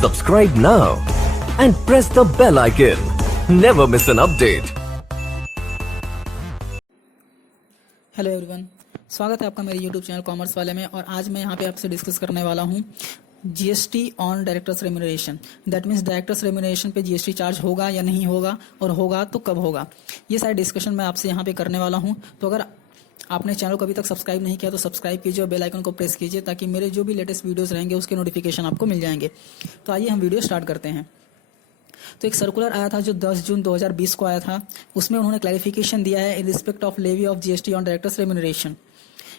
Subscribe now and press the bell icon. Never miss an update. Hello everyone, स्वागत है आपका मेरे YouTube channel commerce वाले में। और आज मैं यहाँ पे आपसे डिस्कस करने वाला हूँ GST on directors remuneration. That means directors remuneration पे जीएसटी चार्ज होगा या नहीं होगा, और होगा तो कब होगा। ये सारी डिस्कशन मैं आपसे यहाँ पे करने वाला हूँ। तो अगर आपने चैनल को अभी तक सब्सक्राइब नहीं किया तो सब्सक्राइब कीजिए और बेल आइकन को प्रेस कीजिए, ताकि मेरे जो भी लेटेस्ट वीडियोज़ रहेंगे उसके नोटिफिकेशन आपको मिल जाएंगे। तो आइए हम वीडियो स्टार्ट करते हैं। तो एक सर्कुलर आया था जो 10 जून 2020 को आया था। उसमें उन्होंने क्लैरिफिकेशन दिया है in respect of levy of GST on directors remuneration.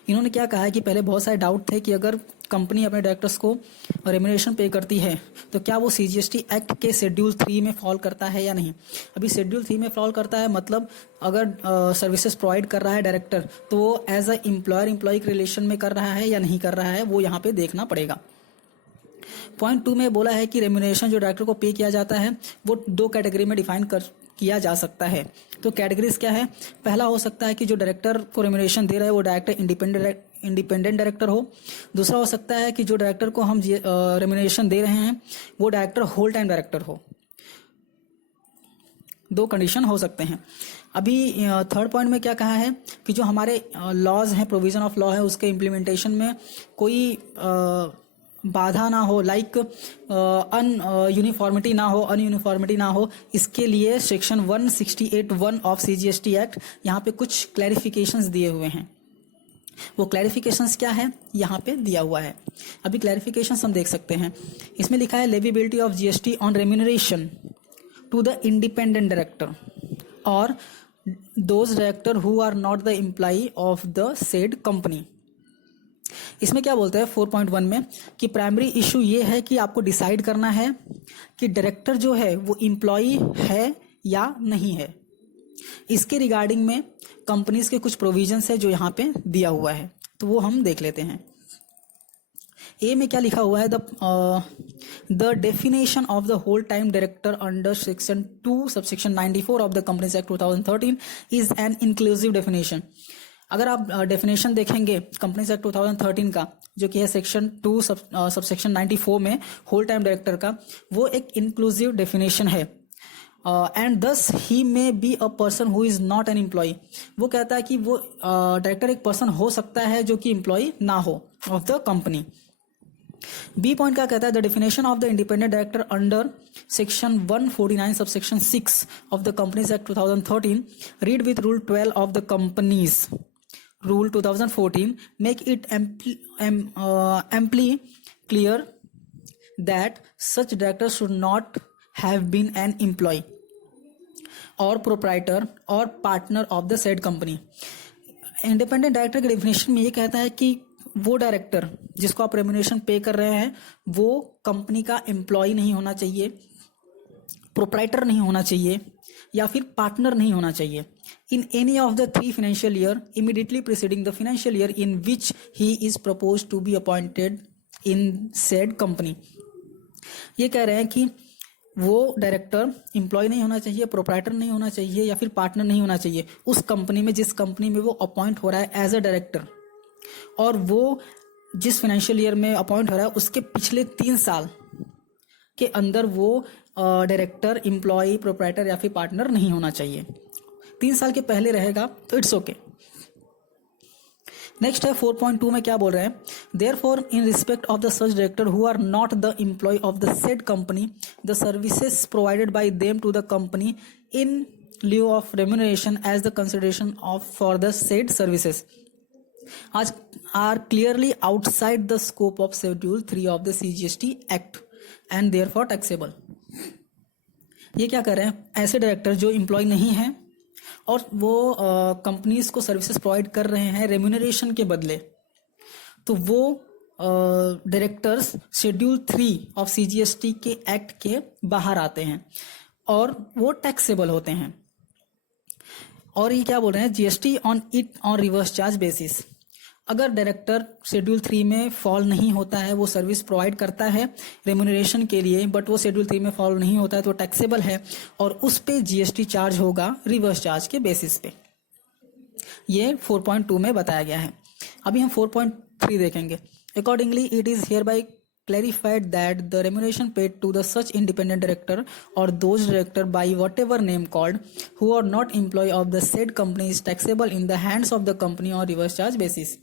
इन्होंने क्या कहा है कि पहले बहुत सारे डाउट थे कि अगर कंपनी अपने डायरेक्टर्स को रेम्यूनरेशन पे करती है तो क्या वो सीजीएसटी एक्ट के शेड्यूल 3 में फॉल करता है या नहीं। अभी शेड्यूल 3 में फॉल करता है मतलब अगर सर्विसेज प्रोवाइड कर रहा है डायरेक्टर तो वो एज अ एम्प्लॉयर एम्प्लॉय के रिलेशन में कर रहा है या नहीं कर रहा है, वो यहाँ पे देखना पड़ेगा। पॉइंट 2 में बोला है कि रेम्यूनरेशन जो डायरेक्टर को पे किया जाता है वो 2 कैटेगरी में डिफाइन किया जा सकता है। तो कैटेगरीज क्या है? पहला हो सकता है कि जो डायरेक्टर को रेम्यूनरेशन दे रहा है वो डायरेक्टर इंडिपेंडेंट डायरेक्टर हो। दूसरा हो सकता है कि जो डायरेक्टर को हम रेम्यूनरेशन दे रहे हैं वो डायरेक्टर होल टाइम डायरेक्टर हो। 2 कंडीशन हो सकते हैं। अभी थर्ड पॉइंट में क्या कहा है कि जो हमारे लॉज हैं, प्रोविजन ऑफ लॉ है, उसके इम्प्लीमेंटेशन में कोई बाधा ना हो, लाइक यूनिफॉर्मिटी ना हो, अनयूनिफॉर्मिटी ना हो। इसके लिए सेक्शन 168(1) ऑफ सीजीएसटी एक्ट यहाँ पे कुछ क्लैरिफिकेशंस दिए हुए हैं। वो क्लैरिफिकेशंस क्या है यहाँ पे दिया हुआ है। अभी क्लैरिफिकेशंस हम देख सकते हैं। इसमें लिखा है leviability of GST on remuneration to the independent director और those director who are not the employee of the said company. इसमें क्या बोलते हैं 4.1 में कि प्राइमरी इशू ये है कि आपको डिसाइड करना है कि डायरेक्टर जो है वो एम्प्लॉई है या नहीं है। इसके रिगार्डिंग में कंपनीज के कुछ प्रोविजंस है जो यहाँ पे दिया हुआ है, तो वो हम देख लेते हैं। ए में क्या लिखा हुआ है? The definition of the whole time director under section 2 subsection 94 of the companies act 2013 is an inclusive definition. अगर आप डेफिनेशन देखेंगे कंपनीज एक्ट 2013 का, जो कि है सेक्शन 2 सबसेक्शन 94 में होल टाइम डायरेक्टर का, वो एक इंक्लूसिव डेफिनेशन है। And this he may be a person who is not an employee. वो कहता है कि वो डायरेक्टर एक पर्सन हो सकता है जो कि एम्प्लॉय ना हो of the company. B point क्या कहता है? The definition of the independent director under section 149 subsection 6 of the companies act 2013 read with rule 12 of the companies Rule 2014 make it amply clear that such director should not have been an employee or proprietor or partner of the said company। Independent director के definition में ये कहता है कि वो director जिसको आप remuneration पे कर रहे हैं वो कंपनी का एम्प्लॉय नहीं होना चाहिए, प्रोप्राइटर नहीं होना चाहिए, या फिर पार्टनर नहीं होना चाहिए in any of the 3 financial year immediately preceding the financial year in which he is proposed to be appointed in said company। ये कह रहे हैं कि वो डायरेक्टर एम्प्लॉय नहीं होना चाहिए, प्रोप्राइटर नहीं होना चाहिए, या फिर पार्टनर नहीं होना चाहिए उस कंपनी में जिस कंपनी में वो अपॉइंट हो रहा है एज अ डायरेक्टर, और वो जिस फाइनेंशियल ईयर में अपॉइंट हो रहा है उसके पिछले 3 साल के अंदर वो डायरेक्टर, एम्प्लॉय, प्रोप्राइटर या फिर पार्टनर नहीं होना चाहिए। 3 साल के पहले रहेगा तो इट्स ओके। नेक्स्ट है 4.2 में क्या बोल रहे हैं? Therefore in respect of the such director who are not the employee of the said company the services provided by them to the company in lieu of remuneration as the consideration of for the said services as are clearly outside the scope of schedule 3 of the CGST act and therefore taxable. ये क्या कर रहे हैं? ऐसे director जो employ नहीं है और वो कंपनीज को सर्विसेज प्रोवाइड कर रहे हैं रेम्यूनरेशन के बदले, तो वो डायरेक्टर्स शेड्यूल 3 ऑफ सीजीएसटी के एक्ट के बाहर आते हैं और वो टैक्सेबल होते हैं। और ये क्या बोल रहे हैं? GST on reverse charge basis. अगर डायरेक्टर शेड्यूल 3 में फॉल नहीं होता है, वो सर्विस प्रोवाइड करता है रेम्यूनरेशन के लिए, बट वो शेड्यूल 3 में फॉल नहीं होता है तो टैक्सेबल है, और उस पे जीएसटी चार्ज होगा रिवर्स चार्ज के बेसिस पे। ये 4.2 में बताया गया है। अभी हम 4.3 देखेंगे। Accordingly it is here bye clarified that the remuneration paid to the such independent director or those director by whatever name called who are not employee of the said company is taxable in the hands of the company on reverse charge basis.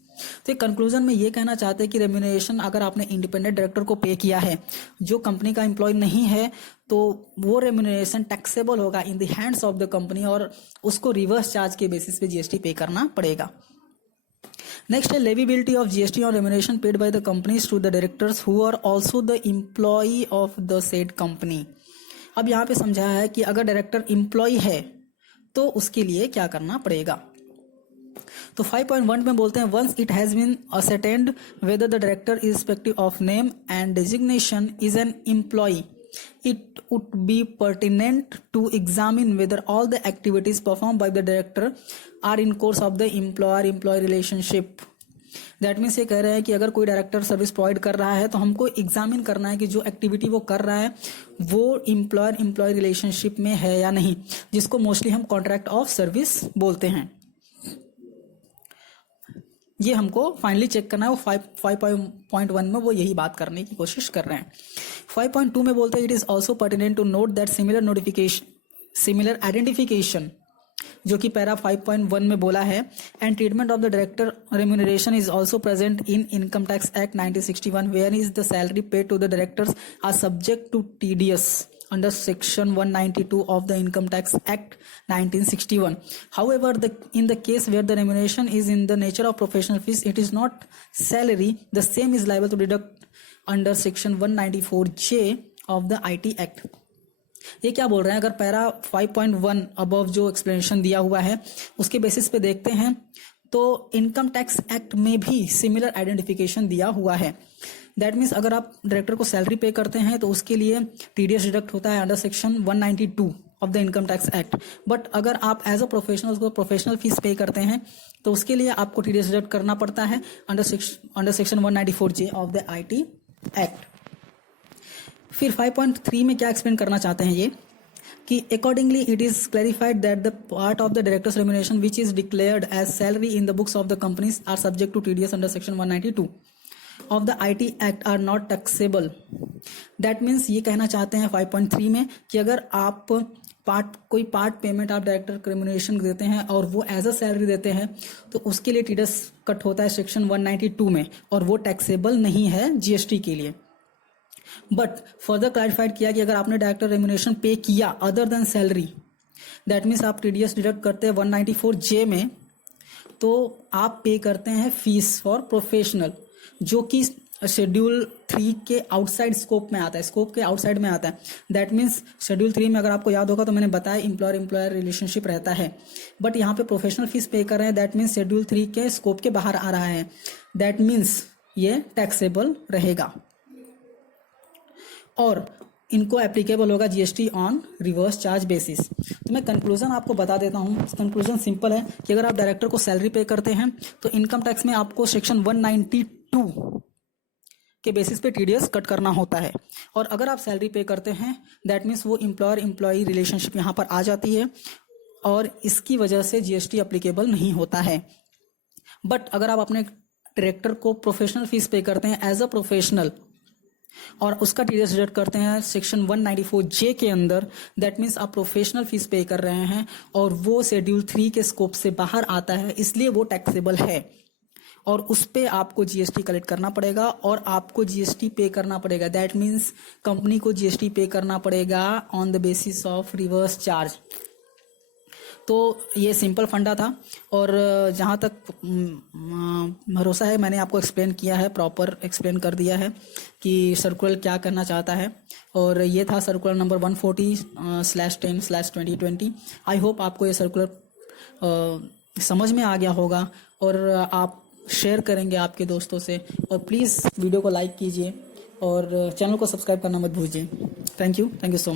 तो conclusion में ये कहना चाहते हैं कि remuneration अगर आपने independent director को पे किया है जो कंपनी का एम्प्लॉय नहीं है तो वो रेम्यूनरेशन टैक्सेबल होगा in the hands of the company और उसको रिवर्स चार्ज के बेसिस पे जीएसटी पे करना पड़ेगा. नेक्स्ट है leviability of GST on remuneration paid by the companies to the directors who are also the employee of the said company. अब यहाँ पे समझाया है कि अगर डायरेक्टर एम्प्लॉय है तो उसके लिए क्या करना पड़ेगा. तो 5.1 में बोलते हैं once it has been ascertained whether the director irrespective of name and designation is an employee, it would be pertinent to examine whether all the activities performed by the director are in course of the employer-employee relationship. That means ये कह रहे हैं कि अगर कोई director service provide कर रहा है तो हमको एग्जामिन करना है कि जो एक्टिविटी वो कर रहा है वो एम्प्लॉयर एम्प्लॉय रिलेशनशिप में है या नहीं, जिसको मोस्टली हम कॉन्ट्रैक्ट ऑफ सर्विस बोलते हैं. ये हमको फाइनली चेक करना है. वो 5.1 में वो यही बात करने की कोशिश कर रहे हैं. 5.2 में बोलते हैं it is also pertinent to note that similar identification जो कि पैरा 5.1 में बोला है and treatment of the director remuneration is also present in income tax act 1961 where is the salary paid to the directors are subject to TDS under section 192 of the income tax act 1961. However, in the case where the remuneration is in the nature of professional fees, it is not salary, the same is liable to deduct under section 194J of the IT act. ये क्या बोल रहे हैं, अगर para 5.1 above जो explanation दिया हुआ है उसके बेसिस पे देखते हैं तो इनकम टैक्स एक्ट में भी सिमिलर आइडेंटिफिकेशन दिया हुआ है. दैट मीन्स अगर आप डायरेक्टर को सैलरी पे करते हैं तो उसके लिए टीडीएस डिडक्ट होता है under section 192 of the income tax act. But अगर आप एज अ प्रोफेशनल उसको प्रोफेशनल फीस पे करते हैं तो उसके लिए आपको टीडीएस डिडक्ट करना पड़ता है under section 194J of the IT act. फिर 5.3 में क्या एक्सप्लेन करना चाहते हैं ये कि accordingly it is clarified that the part of the director's remuneration which is declared as salary in the books of the companies are subject to TDS under section 192 of the IT Act are not taxable. That means ये कहना चाहते हैं 5.3 में कि अगर आप कोई part payment आप डायरेक्टर रेम्यूनरेशन देते हैं और वो एज अ सैलरी देते हैं तो उसके लिए टीडीएस कट होता है सेक्शन 192 में और वो टैक्सेबल नहीं है जीएसटी के लिए. बट फर्दर क्लैरिफाइड किया कि अगर आपने डायरेक्टर रेम्यूनरेशन पे किया other than salary, that means आप टीडीएस डिडक्ट करते हैं 194J में, तो आप पे करते हैं फीस फॉर प्रोफेशनल जो कि शेड्यूल 3 के आउटसाइड स्कोप में आता है, स्कोप के आउटसाइड में आता है. दैट मीन्स शेड्यूल 3 में अगर आपको याद होगा तो मैंने बताया एम्प्लॉयर रिलेशनशिप रहता है, बट यहाँ पे प्रोफेशनल फीस पे कर रहे हैं. दैट मीन्स शेड्यूल 3 के स्कोप के बाहर आ रहा है. दैट मीन्स ये टैक्सेबल रहेगा और इनको एप्लीकेबल होगा GST on reverse charge basis. तो मैं कंक्लूजन आपको बता देता हूँ. कंक्लूजन सिंपल है कि अगर आप डायरेक्टर को सैलरी पे करते हैं तो इनकम टैक्स में आपको सेक्शन 192 के बेसिस पे टीडीएस कट करना होता है. और अगर आप सैलरी पे करते हैं दैट मीन्स वो एम्प्लॉयर एम्प्लॉई रिलेशनशिप यहाँ पर आ जाती है और इसकी वजह से जीएसटी एप्लीकेबल नहीं होता है. बट अगर आप अपने डायरेक्टर को प्रोफेशनल फीस पे करते हैं एज अ प्रोफेशनल और उसका टीडीएस डिडक्ट करते हैं सेक्शन 194J के अंदर, दैट मीन्स आप प्रोफेशनल फीस पे कर रहे हैं और वो शेड्यूल 3 के स्कोप से बाहर आता है, इसलिए वो टैक्सेबल है और उस पे आपको जीएसटी कलेक्ट करना पड़ेगा और आपको जीएसटी पे करना पड़ेगा. दैट मीन्स कंपनी को जीएसटी पे करना पड़ेगा on the basis of reverse charge. तो ये सिंपल फंडा था और जहाँ तक भरोसा है मैंने आपको एक्सप्लेन किया है, प्रॉपर एक्सप्लेन कर दिया है कि सर्कुलर क्या करना चाहता है. और ये था सर्कुलर नंबर 140/10/2020. आई होप आपको ये सर्कुलर समझ में आ गया होगा और आप शेयर करेंगे आपके दोस्तों से. और प्लीज़ वीडियो को लाइक कीजिए और चैनल को सब्सक्राइब करना मत भूलिए. Thank you so much.